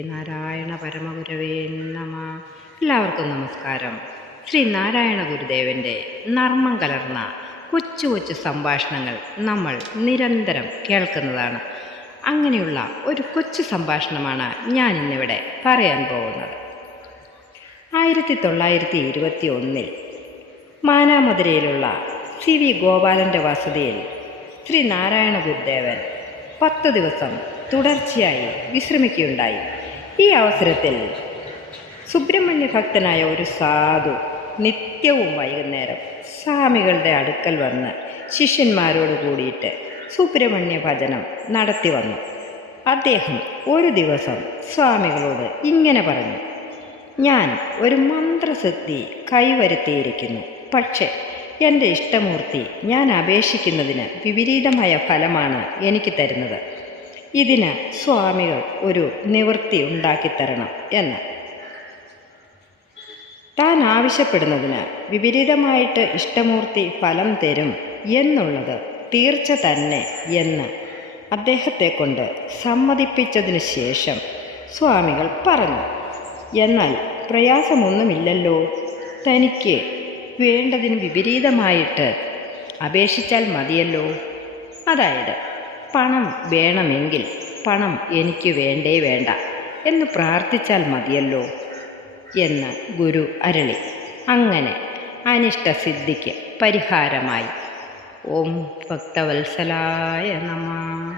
നാരായണ പരമഗുരവേ നമ. എല്ലാവർക്കും നമസ്കാരം. ശ്രീ നാരായണ ഗുരുദേവൻ്റെ നർമ്മം കലർന്ന കൊച്ചു കൊച്ചു സംഭാഷണങ്ങൾ നമ്മൾ നിരന്തരം കേൾക്കുന്നതാണ്. അങ്ങനെയുള്ള ഒരു കൊച്ചു സംഭാഷണമാണ് ഞാൻ ഇന്നിവിടെ പറയാൻ പോകുന്നത്. 1921 മാനാമധുരയിലുള്ള സി വി ഗോപാലൻ്റെ വസതിയിൽ ശ്രീ നാരായണ ഗുരുദേവൻ 10 ദിവസം തുടർച്ചയായി വിശ്രമിക്കുകയുണ്ടായി. ഈ അവസരത്തിൽ സുബ്രഹ്മണ്യ ഭക്തനായ ഒരു സാധു നിത്യവും വൈകുന്നേരം സ്വാമികളുടെ അടുക്കൽ വന്ന് ശിഷ്യന്മാരോട് കൂടിയിട്ട് സുബ്രഹ്മണ്യ ഭജനം നടത്തി വന്നു. അദ്ദേഹം ഒരു ദിവസം സ്വാമികളോട് ഇങ്ങനെ പറഞ്ഞു: ഞാൻ ഒരു മന്ത്രസിദ്ധി കൈവരുത്തിയിരിക്കുന്നു. പക്ഷേ എൻ്റെ ഇഷ്ടമൂർത്തി ഞാൻ അപേക്ഷിക്കുന്നതിന് വിപരീതമായ ഫലമാണ് എനിക്ക് തരുന്നത്. ഇതിന് സ്വാമികൾ ഒരു നിവൃത്തി ഉണ്ടാക്കിത്തരണം എന്ന്. താൻ ആവശ്യപ്പെടുന്നതിന് വിപരീതമായിട്ട് ഇഷ്ടമൂർത്തി ഫലം തരും എന്നുള്ളത് തീർച്ച തന്നെ എന്ന് അദ്ദേഹത്തെ കൊണ്ട് സമ്മതിപ്പിച്ചതിന് ശേഷം സ്വാമികൾ പറഞ്ഞു: എന്നാൽ പ്രയാസമൊന്നുമില്ലല്ലോ, തനിക്ക് വേണ്ടതിന് വിപരീതമായിട്ട് അപേക്ഷിച്ചാൽ മതിയല്ലോ. അതായത് പണം വേണമെങ്കിൽ പണം എനിക്ക് വേണ്ടേ വേണ്ട എന്ന് പ്രാർത്ഥിച്ചാൽ മതിയല്ലോ എന്ന് ഗുരു അരുളി. അങ്ങനെ അനിഷ്ടസിദ്ധിക്ക് പരിഹാരമായി. ഓം ഭക്തവത്സലായ നമഃ.